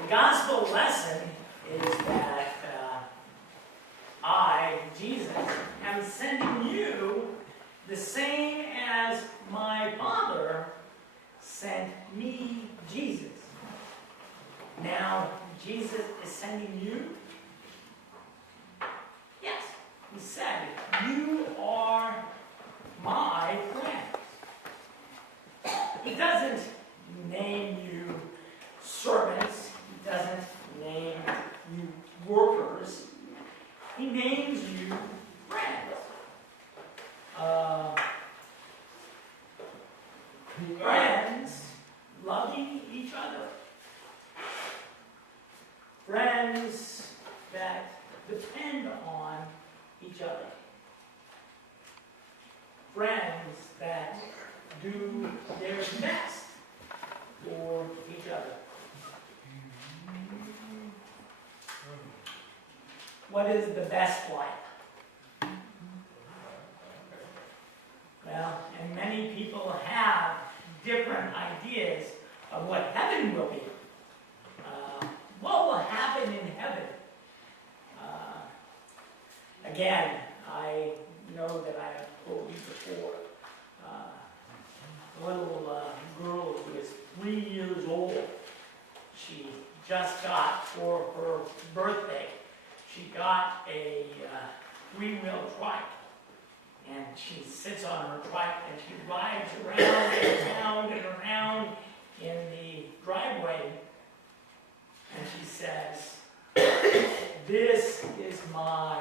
The gospel lesson is that I, Jesus, am sending you the same as my Father sent me, Jesus. Now, Jesus is sending you? Yes, he said, you are my friends. He doesn't name you servants. He doesn't name you workers. He names you friends. Friends loving each other. Friends that depend on each other. Friends that do their best for each other. What is the best life? Well, and many people have different ideas of what heaven will be. What will happen in heaven? Again, I know that I have told you before. A little girl who is 3 years old, she just got for her birthday, she got a three-wheel trike. And she sits on her trike and she rides around and around and around in the driveway. And she says, this is my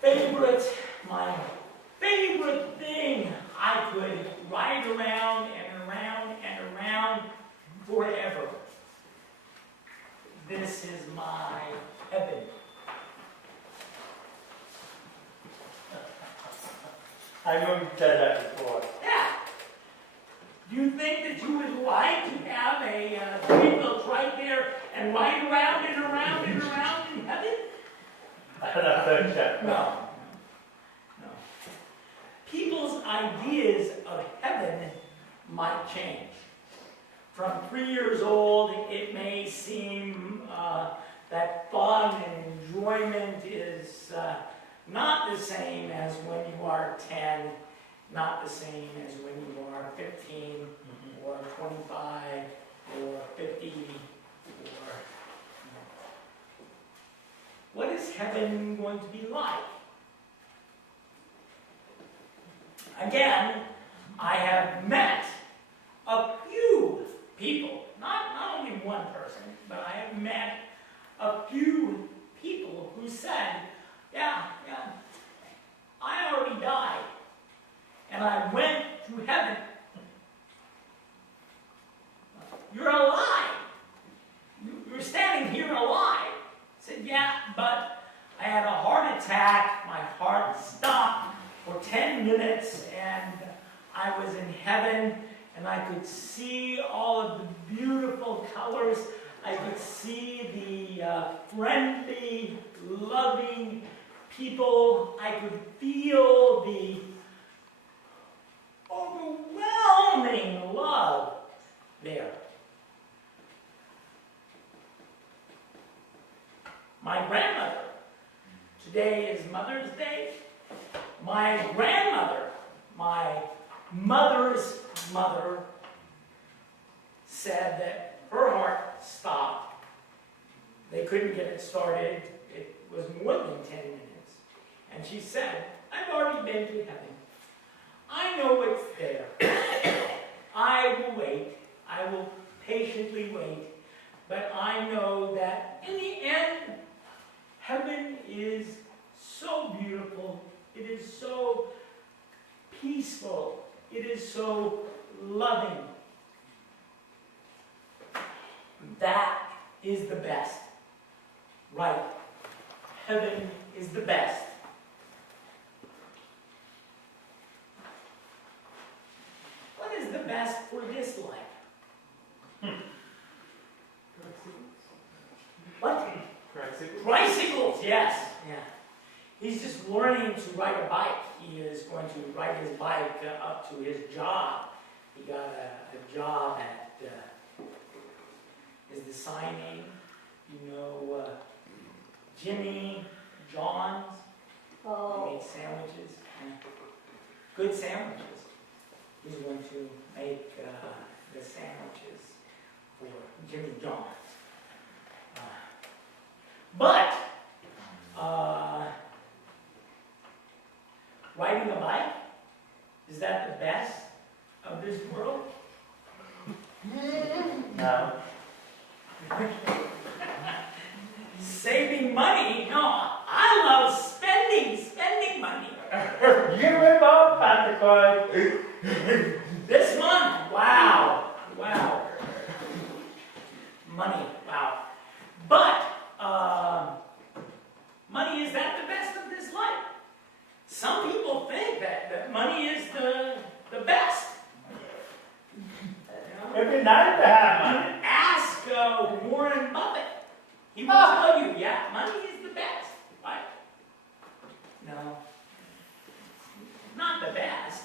favorite thing. I could ride around and around and around forever. This is my heaven. I've heard that before. Yeah. Do you think that you would like to have a three-wheel trike there and ride around and around and around in heaven? I don't think that. No. No. People's ideas of heaven might change. From 3 years old, it may seem that fun and enjoyment is not the same as when you are 10, not the same as when you are 15, or 25, or 50, or... What is heaven going to be like? Again, I have met a few people, not only one person, but I have met a few people who said, yeah, I already died, and I went to heaven. You're alive. You're standing here alive. I said, yeah, but I had a heart attack. My heart stopped for 10 minutes, and I was in heaven, and I could see all of the beautiful colors. I could see the friendly, loving people. I could feel the overwhelming love there. My grandmother, today is Mother's Day. My grandmother, my mother's mother, said that her heart stopped. They couldn't get it started. It was more than 10 minutes. And she said, I've already been to heaven. I know it's there. I will wait. I will patiently wait. But I know that in the end, heaven is so beautiful. It is so peaceful. It is so loving. That is the best. Right. Heaven is the best. What is the best for this life? What? Tricycles? Tricycles, yes. Yeah. He's just learning to ride a bike. He is going to ride his bike up to his job. He got a job at his signing, Jimmy John's. They Oh, make sandwiches, good sandwiches. He's going to make the sandwiches for Jimmy John's. But riding a bike, is that the best of this world? No. Saving money? No, I love spending money. You rip off Patrick Clyde. This month, wow. Money, wow. But, money, is that the best of this life? Some people think that money is the best. It'd be nice to have money. Ask Warren Buffett. He will tell you, yeah, money is the best. Right? No. Not the best.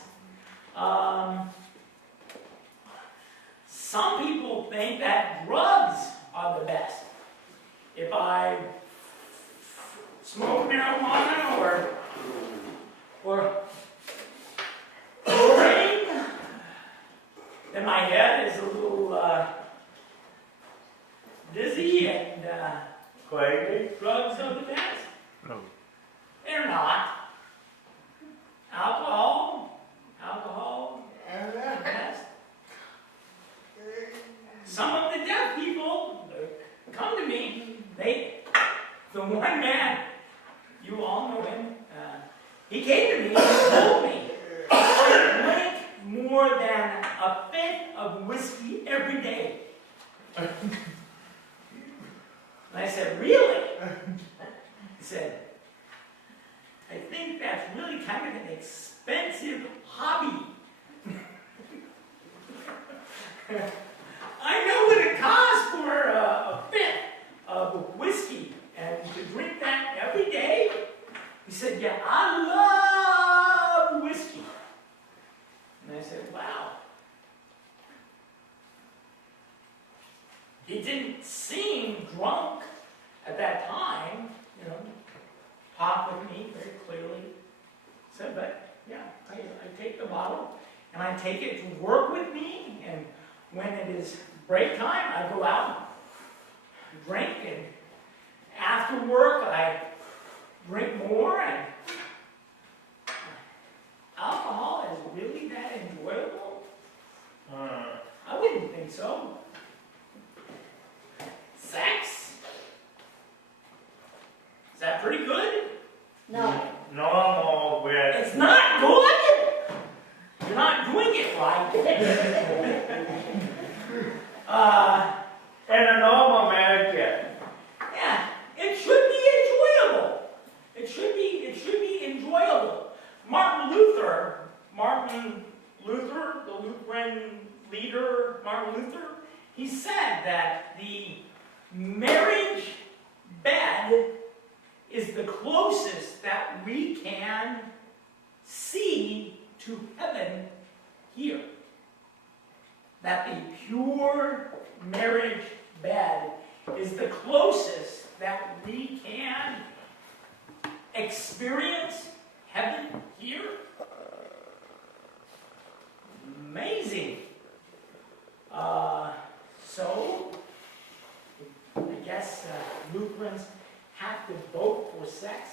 Some people think that drugs are the best. If I smoke marijuana or cocaine, then my head is a little dizzy and Crazy. drugs are the best. No. They're not. Alcohol is the best. Some of the deaf people come to me. The one man, you all know him, he came to me and told me, I drink more than a fifth of whiskey every day. And I said, really? He said, I think that's really kind of an expensive hobby. I know what it costs for a fifth of whiskey, and to drink that every day. He said, yeah, I love whiskey. And I said, wow. He didn't seem drunk at that time, talked with me very clearly. Said, but yeah, I take the bottle and I take it to work with me, and when it is break time, I go out and drink, and after work I drink more, and alcohol is really that enjoyable? I wouldn't think so. Sex? Is that pretty good? no. Normal with. It's not good! You're not doing it right. In a normal marriage, yes. Yeah, it should be enjoyable. It should be enjoyable. Martin Luther, the Lutheran leader, Martin Luther, he said that the marriage bed is the closest that we can see to heaven here. That the pure marriage bed is the closest that we can experience heaven here. Amazing. So, I guess Lutherans have to vote for sex.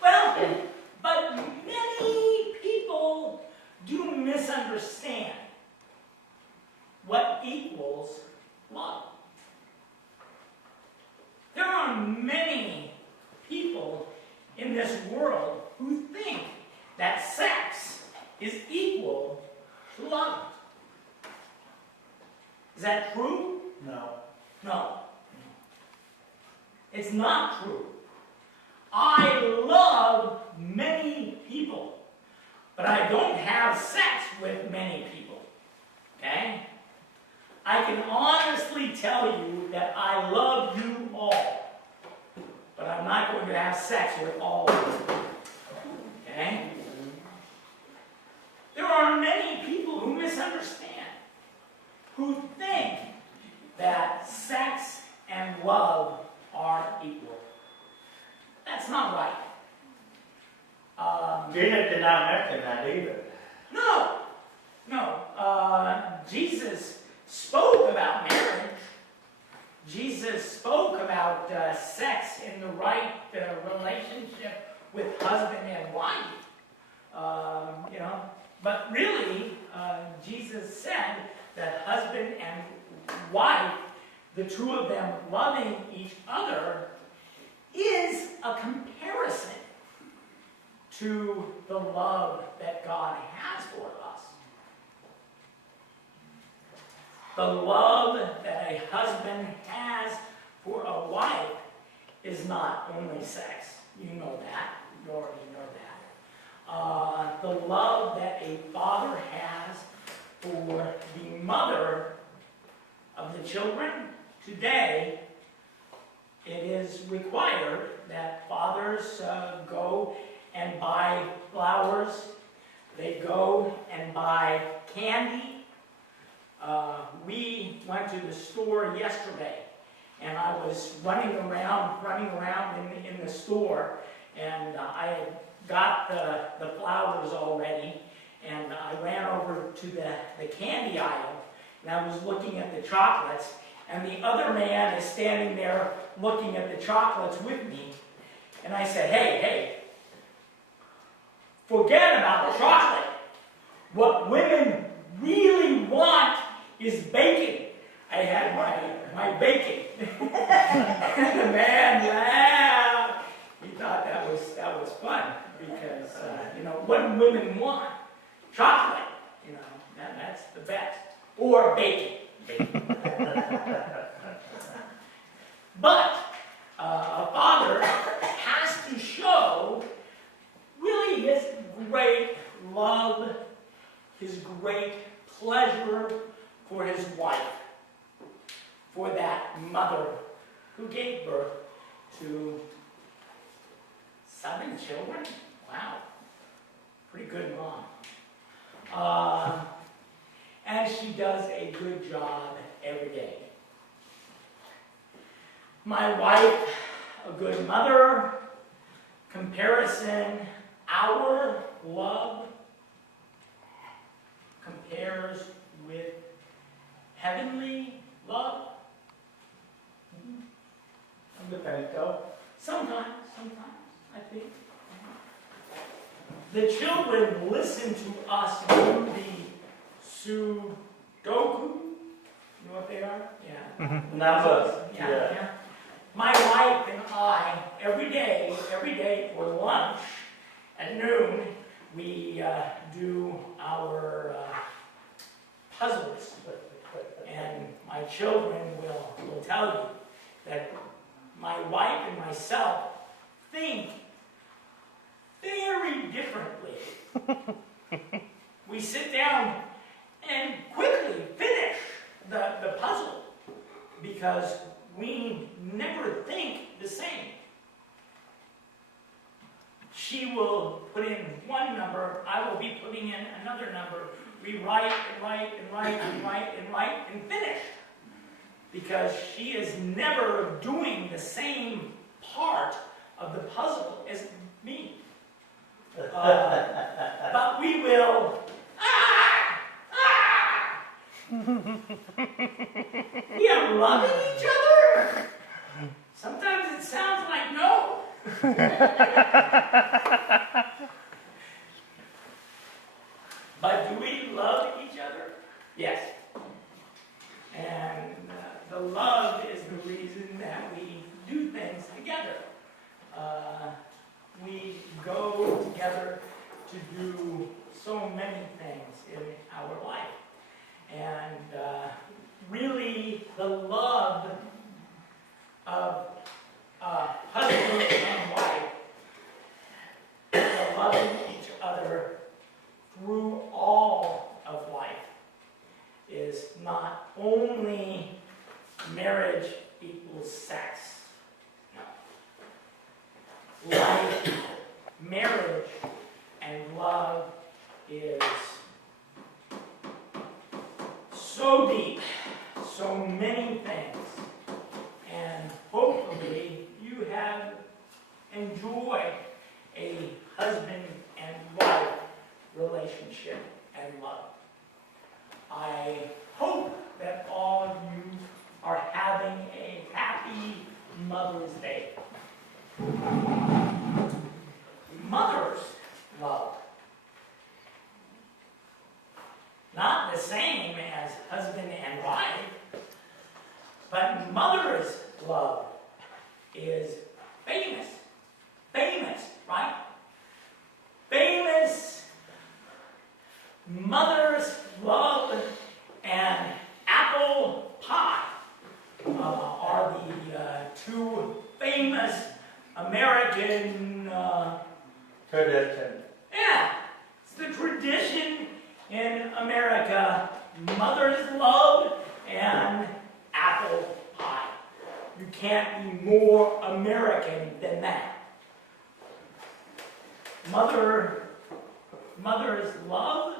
Well, but many people do misunderstand what equals love. There are many people in this world who think that sex is equal to love. Is that true? No. No. It's not true. I love many people, but I don't have sex with many people. Okay? I can honestly tell you that I love you all, but I'm not going to have sex with all of you. Okay? There are Jesus did not mention that either. No, no. Jesus spoke about marriage. Jesus spoke about sex in the right relationship with husband and wife. But really, Jesus said that husband and wife, the two of them loving each other, is a comparison to the love that God has for us. The love that a husband has for a wife is not only sex. You know that. You already know that. The love that a father has for the mother of the children today, it is required that fathers go and buy flowers. They go and buy candy. We went to the store yesterday, and I was running around in the store, and I had got the flowers already, and I ran over to the candy aisle, and I was looking at the chocolates, and the other man is standing there looking at the chocolates with me, and I said, hey, forget about the chocolate. What women really want is bacon. I had my bacon. And the man laughed. He thought that was fun because what do women want? Chocolate. That's the best. Or bacon. But a father has to show really his great love, his great pleasure for his wife, for that mother who gave birth to 7 children. Wow, pretty good mom. And she does a good job every day. My wife, a good mother. Comparison, our love compares with heavenly love. Sometimes, I think. The children listen to us do the Sudoku. You know what they are? Yeah. Numbers. Yeah. My wife and I, every day for lunch at noon, we do our puzzles. And my children will tell you that my wife and myself think very differently. We sit down and quickly finish the puzzle because we never think the same. She will put in one number, I will be putting in another number. We write and finish. Because she is never doing the same part of the puzzle as me. But we will, we are loving each other. Sometimes it sounds like no. But do we love each other? Yes. And the love is the reason that we do things together. We go together to do so many things in our life. And really, the love of husband and wife, loving each other through all of life, is not only marriage equals sex. No. Life, marriage, and love is so deep, so many things, and hopefully you have enjoyed a husband and wife relationship and love. I hope that all of you are having a happy Mother's Day. Mother's love. Not the same as husband and wife, but mother's love is famous. Famous, right? Famous mother's love and apple pie are the two famous American Tradition. yeah, it's the tradition in America, mother's love and apple pie. You can't be more American than that. Mother's love,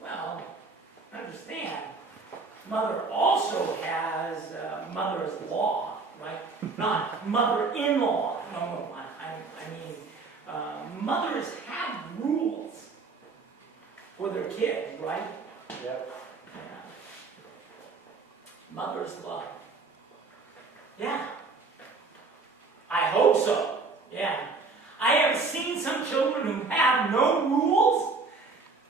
well, understand, mother also has mother's law, right? Not mother-in-law. No, I mean, mothers have rules for their kids, right? Yep. Yeah. Mother's love. Yeah. I hope so. Yeah. I have seen some children who have no rules.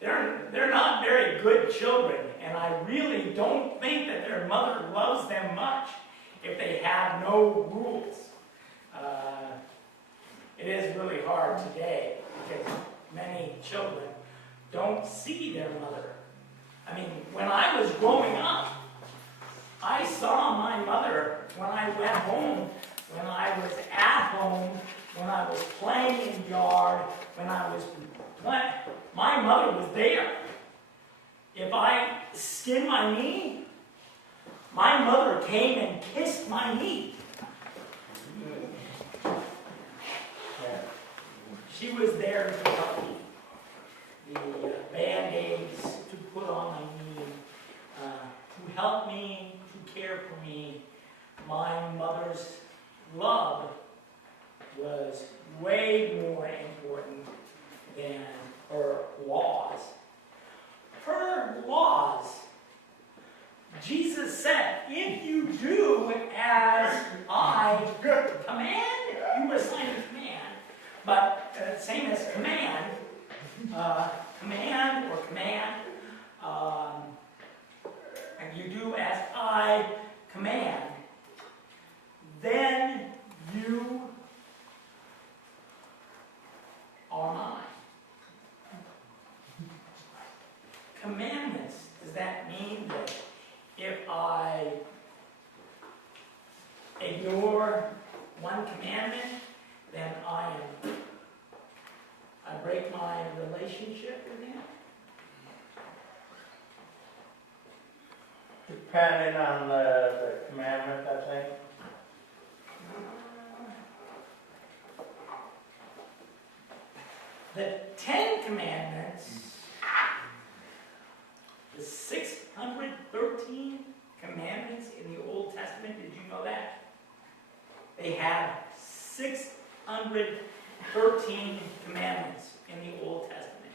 They're not very good children, and I really don't think that their mother loves them much if they have no rules. It is really hard today because many children don't see their mother. I mean, when I was growing up, I saw my mother when I went home, when I was at home, when I was playing in the yard, when I was playing. My mother was there. If I skinned my knee, my mother came and kissed my knee. She was there to help me. The Band-Aids to put on my knee, to help me, to care for me. My mother's love was way more important than her laws. Her laws, Jesus said, if you do as I command, you must sign a command. But same as command, and you do as I command, then you are mine. Commandments, does that mean that if I ignore one commandment, then I break my relationship with him? Depending on the commandment, I think. The 10 Commandments, the 613 commandments in the Old Testament, did you know that? They have 613 commandments in the Old Testament.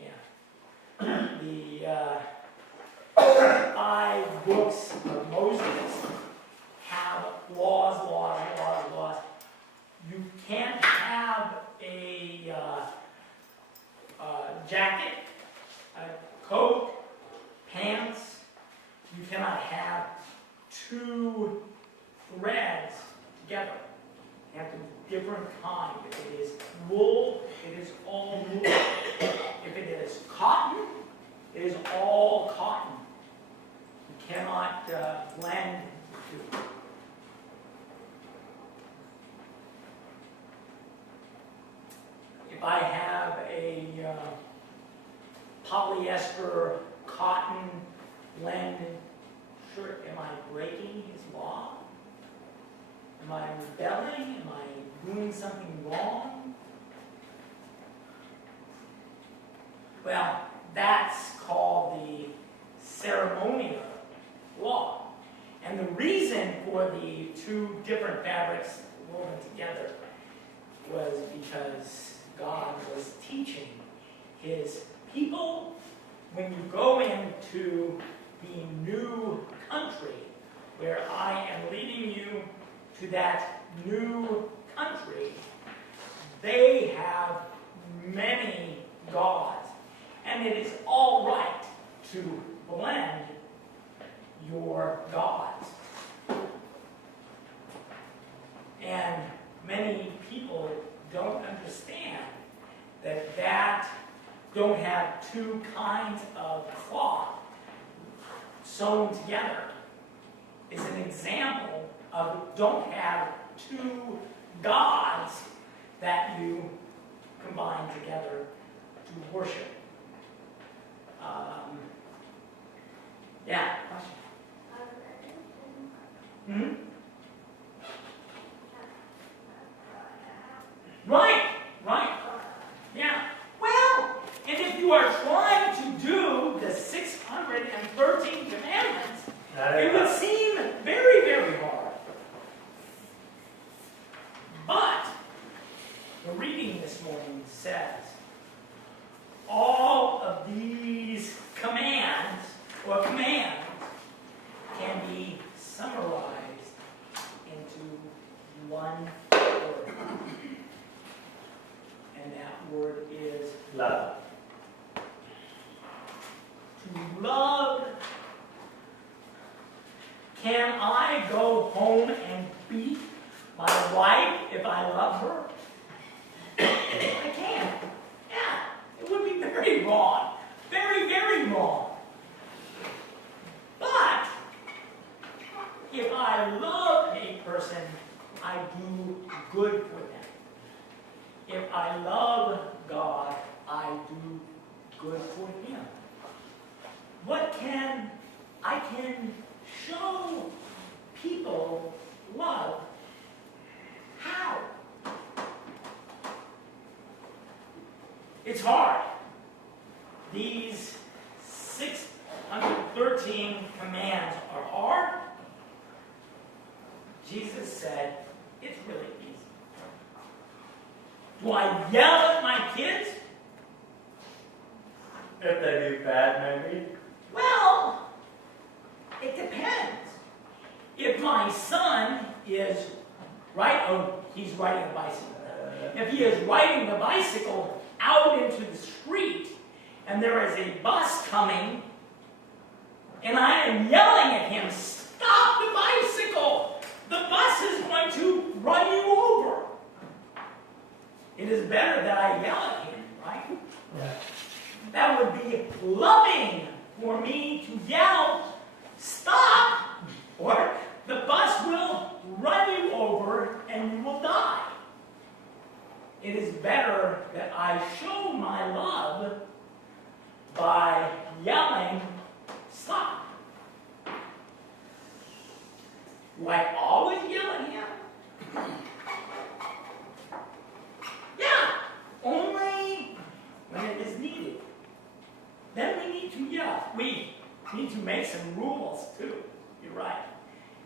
Yeah. The 5 books of Moses have laws. You can't have a jacket, a coat, pants. You cannot have 2 threads together. They have to be different kind. If it is wool, it is all wool. If it is cotton, it is all cotton. You cannot blend the 2. If I have a polyester cotton blend shirt, am I breaking his law? Am I rebelling? Am I doing something wrong? Well, that's called the ceremonial law. And the reason for the 2 different fabrics woven together was because God was teaching is people, when you go into the new country, where I am leading you to that new country, they have many gods. And it is all right to blend your gods. And many people don't understand that don't have two kinds of cloth sewn together is an example of don't have two gods that you combine together to worship. Yeah, question? Hmm? Right. Yeah. Well, and if you are trying to do the 613 commandments, it would seem very, very hard. But the reading this morning says all of these commands can be summarized into one word. And that word is Love. to love. Can I go home and beat my wife if I love her? I can. Yeah, it would be very wrong. Very, very wrong. But if I love a person, I do good for them. If I love God, I do good for Him. I can show people love. How? It's hard. These 613 commands are hard. Jesus said, it's really easy. Do I yell at my kids? If they do bad, maybe. Well, it depends. If my son is he's riding a bicycle. If he is riding the bicycle out into the street and there is a bus coming and I am yelling at him, stop the bicycle! The bus is going to run you over. It is better that I yell at him, right? Yeah. That would be loving for me to yell, stop, or the bus will run you over and you will die. It is better that I show my love by yelling, stop. Do I always yell at him? Yeah, only when it is needed. Then we need to yell. We need to make some rules too. You're right.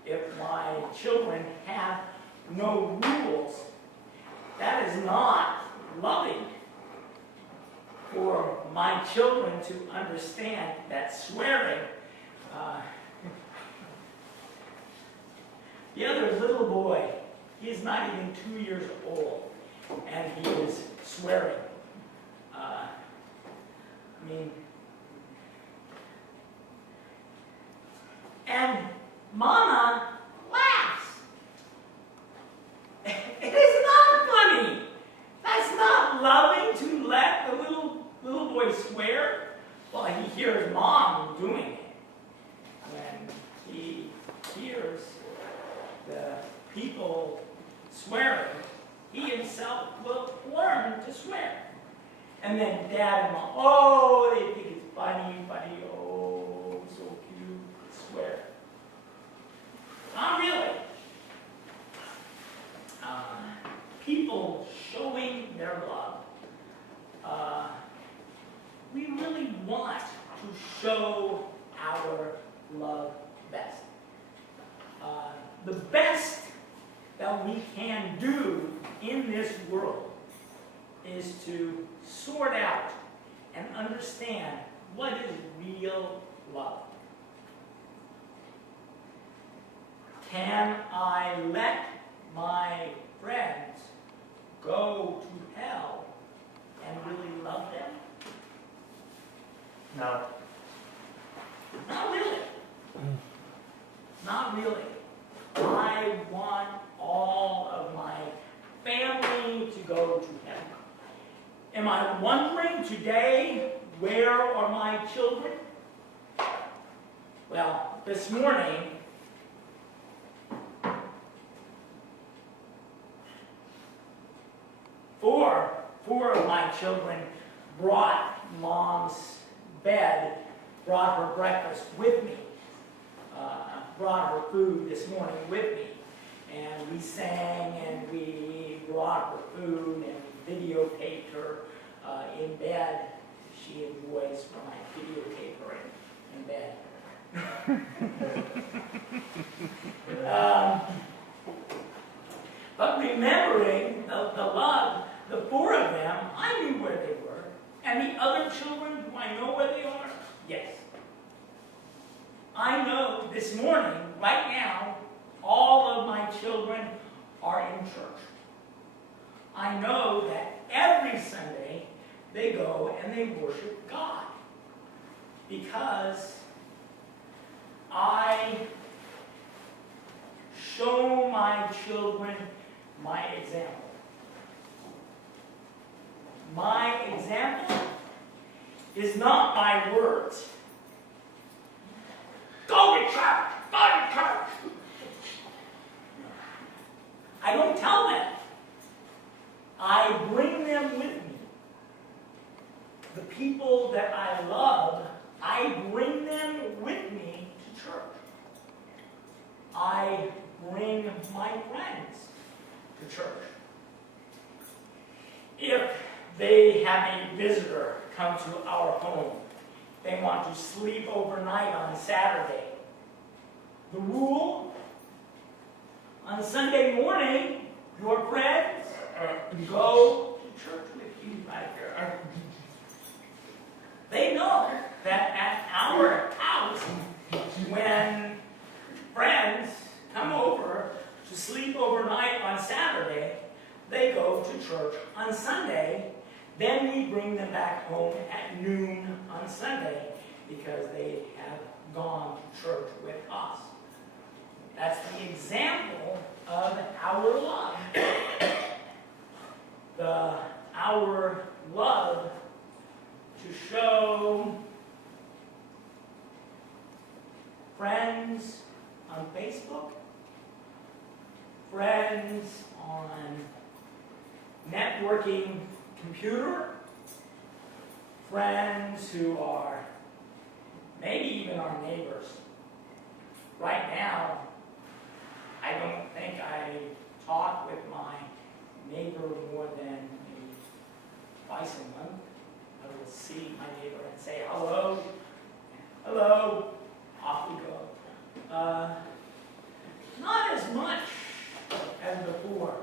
If my children have no rules, that is not loving. For my children to understand that swearing, the other little boy, he is not even 2 years old, and he is swearing. And Mama laughs. It is not funny. That's not loving to let the little boy swear. Well, he hears Mom doing it. When he hears the people swearing, he himself will learn to swear. And then Dad and Mom, oh, they think it's funny, oh, so cute, swear. Not really. People showing their love. We really want to show our love best. The best that we can do in this world is to sort out and understand what is real love. Can I let my friends go to hell and really love them? No. Not really. Not really. I want all of my family to go to heaven. Am I wondering today, where are my children? Well, this morning, four of my children brought Mom's bed, brought her breakfast with me, brought her food this morning with me. And we sang and we brought her food and videotaped her in bed. She enjoys when I videotape her in bed. But remembering the love, the four of them, I knew where they were. And the other children, do I know where they are? Yes. I know this morning, right now, all of my children are in church. I know that every Sunday they go and they worship God. Because I show my children my example. My example is not my words. Go to church! Go to church! I don't tell them. I bring them with me. The people that I love, I bring them with me to church. I bring my friends to church. If they have a visitor come to our home, they want to sleep overnight on Saturday. The rule, on Sunday morning, your friends go to church with you. They know that at our house, when friends come over to sleep overnight on Saturday, they go to church on Sunday. Then we bring them back home at noon on Sunday because they have gone to church with us. That's the example of our love. Our love to show friends on Facebook, friends on networking computer, friends who are maybe even our neighbors. Right now, I don't think I talk with my neighbor more than maybe twice a month. I will see my neighbor and say hello, hello, off we go. Not as much as before.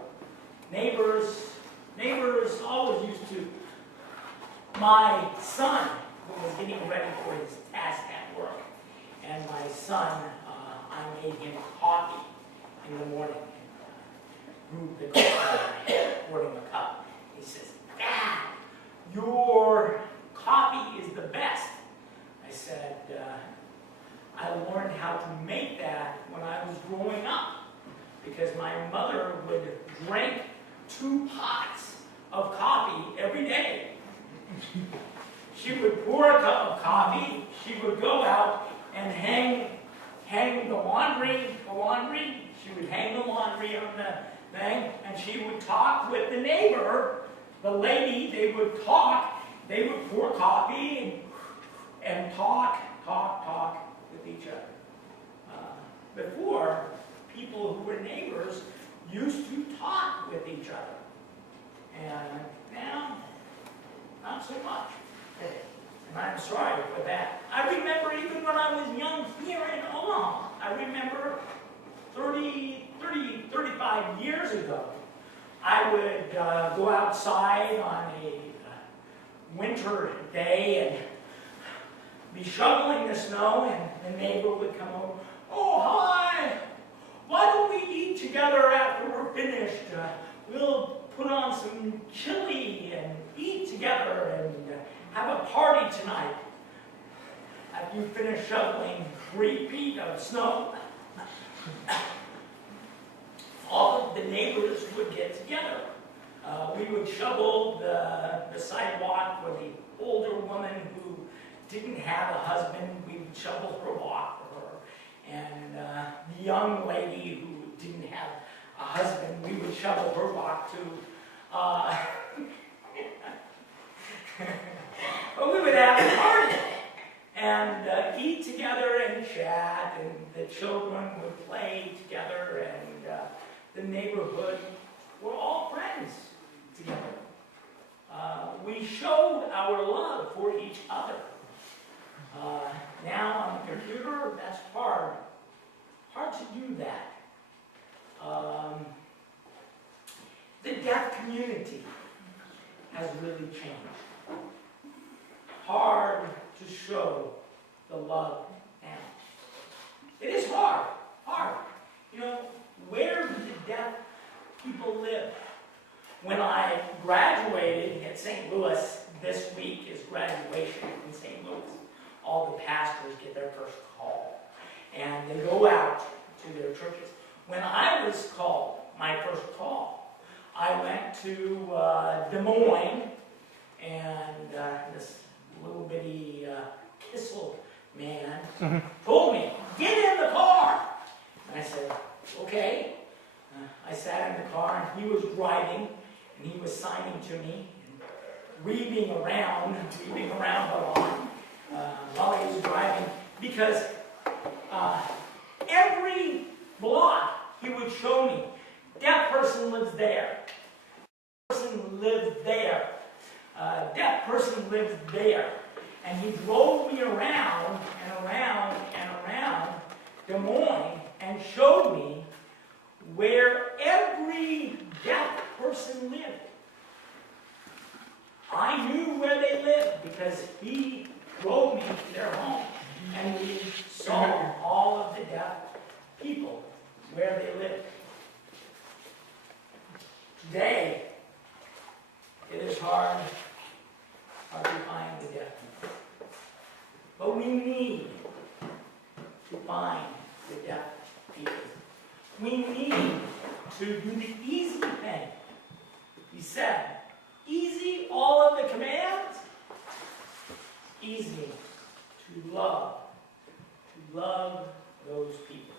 Neighbors always used to. My son was getting ready for his task at work, and my son, I made him coffee in the morning. Brewed the coffee and poured him a cup. He says, "Dad, your coffee is the best." I said, I learned how to make that when I was growing up, because my mother would drink 2 pots of coffee every day. She would pour a cup of coffee, she would go out and hang the laundry. She would hang the laundry on the thing, and she would talk with the neighbor, the lady. They would talk, they would pour coffee and talk with each other. Before, people who were neighbors used to talk with each other. And now, not so much. And I'm sorry for that. I remember even when I was young here in Omaha, I remember 35 years ago, I would go outside on a winter day and be shoveling the snow, and the neighbor would come over. Oh, hi! Why don't we eat together after we're finished? We'll put on some chili and eat together and have a party tonight. After you finish shoveling 3 feet of snow, all of the neighbors would get together. We would shovel the sidewalk for the older woman who didn't have a husband. We would shovel her walk for her. And the young lady who didn't have a husband, we would shovel her walk too. But we would have a party and eat together and chat, and the children would play together, and the neighborhood were all friends together. We showed our love for each other. Now on the computer, that's hard to do that. The deaf community has really changed. Hard to show the love now. It is hard. You know, where do the deaf people live? When I graduated at St. Louis, this week is graduation in St. Louis. All the pastors get their first call, and they go out to their churches. When I was called, my first call, I went to Des Moines, and this little bitty Kissel man told me, "Get in the car." And I said, "Okay." I sat in the car, and he was driving, and he was signing to me, and weaving around the lawn while he was driving, because every block he would show me, deaf person lives there, person lives there, deaf person lives there. And he drove me around and around and around Des Moines and showed me where every deaf person lived. I knew where they lived because he drove me to their home, and we saw all of the deaf people where they lived. Today, it is hard to find the deaf people. But we need to find the deaf people. We need to do the easy thing. He said, easy all of the commands, easy to love those people.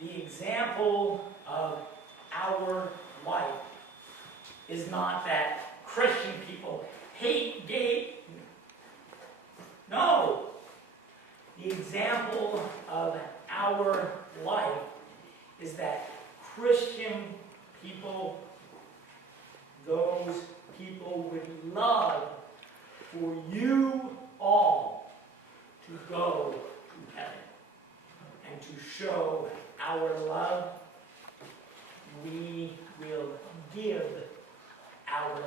The example of our life is not that Christian people hate gay. No. The example of our life is that Christian people, those people would love for you all to go to heaven. And to show our love, we will give our